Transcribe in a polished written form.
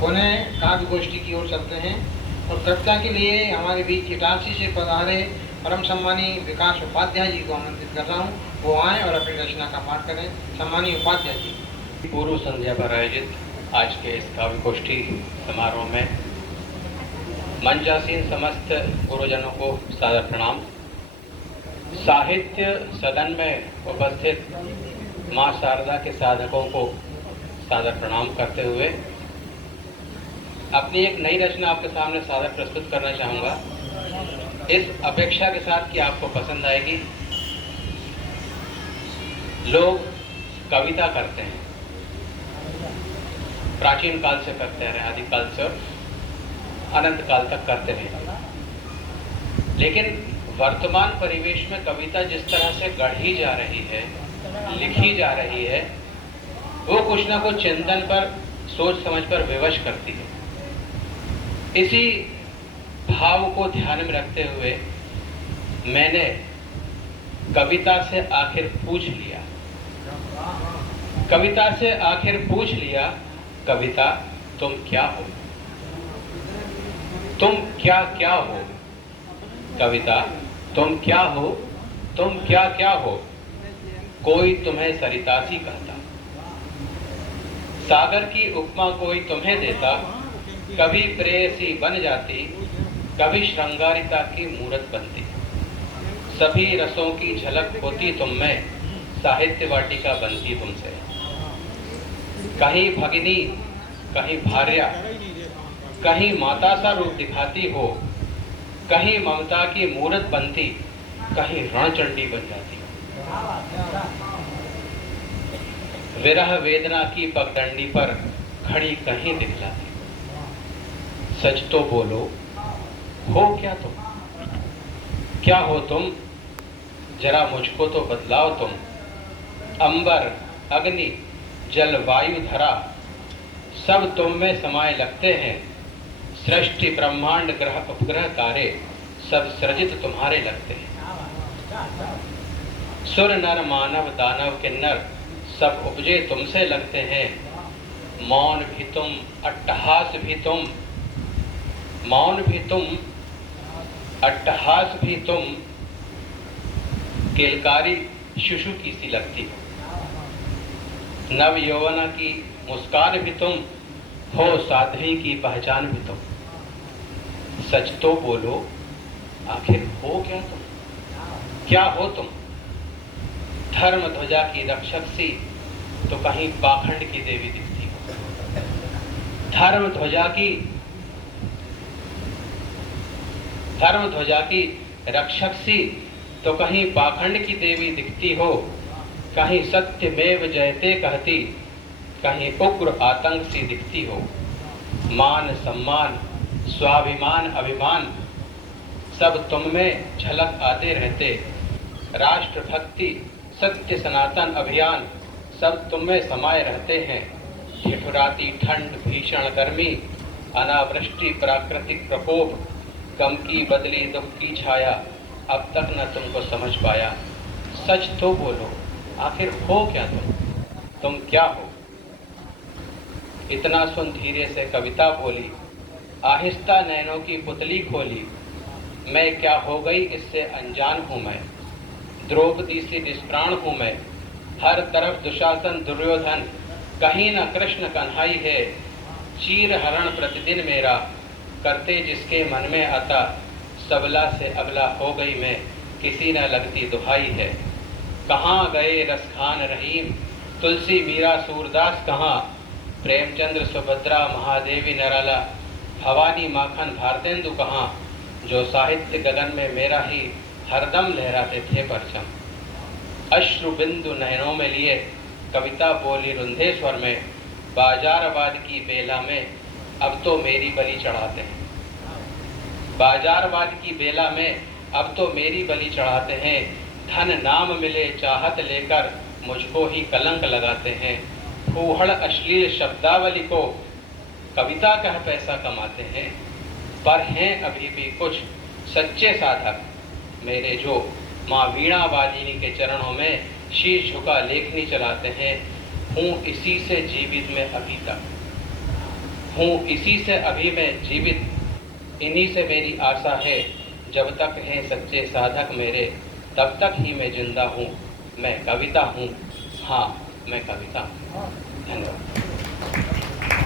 पुनः काव्य गोष्ठी की ओर चलते हैं और कविता के लिए हमारे बीच इटारसी से पधारे परम सम्मानी विकास उपाध्याय जी को आमंत्रित कर रहा हूँ। वो आएँ और अपनी रचना का पाठ करें। सम्मानी उपाध्याय जी। पूर्व संध्या पर आयोजित आज के इस काव्य गोष्ठी समारोह में मंचासीन समस्त गुरुजनों को सादर प्रणाम। साहित्य सदन में उपस्थित माँ शारदा के साधकों को सादर प्रणाम करते हुए अपनी एक नई रचना आपके सामने सादर प्रस्तुत करना चाहूँगा, इस अपेक्षा के साथ कि आपको पसंद आएगी। लोग कविता करते हैं, प्राचीन काल से करते रहे, आदिकाल से अनंत काल तक करते रहे, लेकिन वर्तमान परिवेश में कविता जिस तरह से गढ़ी जा रही है, लिखी जा रही है, वो कुछ ना कुछ चिंतन पर, सोच समझ पर विवश करती है। इसी भाव को ध्यान में रखते हुए मैंने कविता से आखिर पूछ लिया, कविता तुम क्या हो, तुम क्या क्या हो, कविता तुम क्या हो, तुम क्या क्या हो। कोई तुम्हें सरितासी कहता, सागर की उपमा कोई तुम्हें देता, कभी प्रेयसी बन जाती, कभी श्रृंगारिता की मूरत बनती। सभी रसों की झलक होती तुम में, साहित्य वाटिका बनती तुमसे। कहीं भगिनी, कहीं भार्या, कहीं माता सा रूप दिखाती हो, कहीं ममता की मूरत बनती, कहीं रणचंडी बन जाती। विरह वेदना की पगडंडी पर खड़ी कहीं दिखलाती। सच तो बोलो, हो क्या तुम, क्या हो तुम, जरा मुझको तो बतलाओ तुम। अंबर, अग्नि, जल, वायु, धरा सब तुम में समाये लगते हैं। सृष्टि, ब्रह्मांड, ग्रह, उपग्रह, तारे सब सृजित तुम्हारे लगते हैं। सुर, नर, मानव, दानव, किन्नर सब उपजे तुमसे लगते हैं। मौन भी तुम, अट्टहास भी तुम, मौन भी तुम, अट्टहास भी तुम, केलकारी शिशु की सी लगती हो। नव यौवना की मुस्कान भी तुम हो, साध्वी की पहचान भी तुम। सच तो बोलो, आखिर हो क्या तुम, क्या हो तुम। धर्म ध्वजा की रक्षक सी तो कहीं पाखंड की देवी दिखती हो। धर्म ध्वजा की रक्षक सी तो कहीं पाखंड की देवी दिखती हो। कहीं सत्यमेव जयते कहती, कहीं उग्र आतंक सी दिखती हो। मान सम्मान, स्वाभिमान, अभिमान सब तुम में झलक आते रहते। राष्ट्र भक्ति, सत्य, सनातन अभियान सब तुम में समाये रहते हैं। ठिठुराती ठंड, भीषण गर्मी, अनावृष्टि, प्राकृतिक प्रकोप, गम की बदली दुख की छाया, अब तक न तुमको समझ पाया। सच तो बोलो, आखिर हो क्या तुम क्या हो। इतना सुन धीरे से कविता बोली, आहिस्ता नैनों की पुतली खोली। मैं क्या हो गई इससे अनजान हूँ मैं, द्रौपदी से निष्प्राण हूँ मैं। हर तरफ दुशासन, दुर्योधन, कहीं न कृष्ण कन्हाई है। चीर हरण प्रतिदिन मेरा, करते जिसके मन में आता। सबला से अबला हो गई मैं, किसी न लगती दुहाई है। कहाँ गए रसखान रहीम, तुलसी, मीरा, सूरदास कहाँ। प्रेमचंद्र, सुभद्रा, महादेवी, नराला, भवानी, माखन, भारतेंदु कहाँ। जो साहित्य गगन में मेरा ही हरदम लहराते थे परचम। अश्रु बिंदु नयनों में लिए, कविता बोली रुंधे स्वर में। बाजारवाद की बेला में अब तो मेरी बलि चढ़ाते हैं। बाजारवाद की बेला में अब तो मेरी बलि चढ़ाते हैं। धन नाम मिले चाहत लेकर मुझको ही कलंक लगाते हैं। फूहड़ अश्लील शब्दावली को कविता कह पैसा कमाते हैं। पर हैं अभी भी कुछ सच्चे साधक मेरे, जो माँ वीणा वादिनी के चरणों में शीश झुका लेखनी चलाते हैं। हूँ इसी से जीवित में अभी तक, हूँ इसी से अभी मैं जीवित, इन्हीं से मेरी आशा है। जब तक हैं सच्चे साधक मेरे, तब तक ही मैं जिंदा हूँ। मैं कविता हूँ, हाँ मैं कविता हूँ। धन्यवाद।